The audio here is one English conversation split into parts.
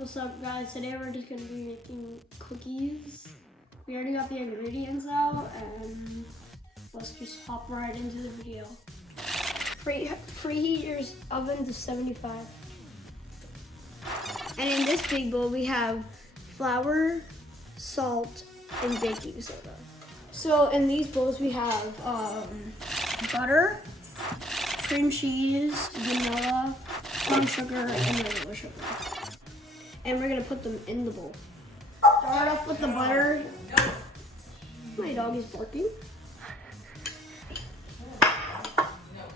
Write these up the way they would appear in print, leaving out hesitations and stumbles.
What's up, guys? Today we're just gonna be making cookies. We already got the ingredients out, and let's just hop right into the video. Preheat your oven to 75. And in this big bowl, we have flour, salt, and baking soda. So in these bowls, we have butter, cream cheese, vanilla, corn sugar, and regular sugar. And we're gonna put them in the bowl. Start off with the butter. My dog is barking.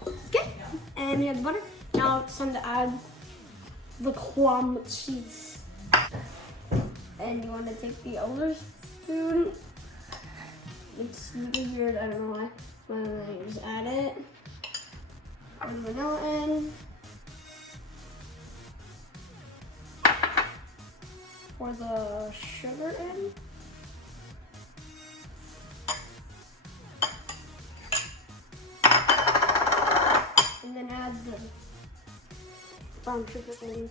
Okay, and we have the butter. Now it's time to add the crumb cheese. And you want to take the other spoon. It's really weird, I don't know why. Just add it. Put the vanilla in. Pour the sugar in. And then add the brown sugar in.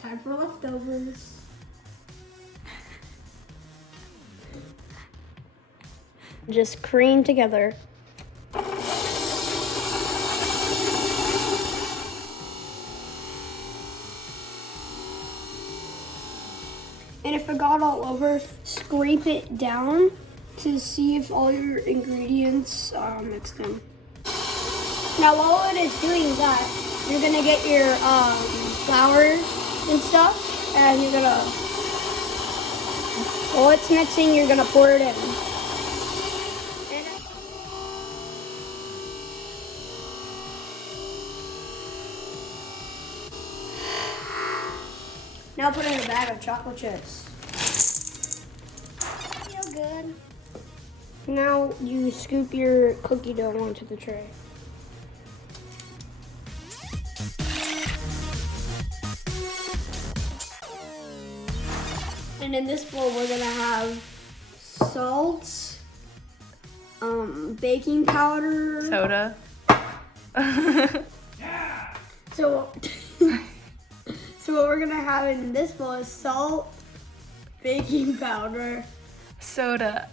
Time for leftovers. Just cream together. And if it got all over, scrape it down to see if all your ingredients are mixed in. Now while it is doing that, you're gonna get your flour and stuff, and you're gonna, while it's mixing, you're gonna pour it in. Now put in a bag of chocolate chips. Feel good. Now you scoop your cookie dough onto the tray. And in this bowl, we're gonna have salt, baking powder, soda. So what we're gonna have in this bowl is salt, baking powder, Soda.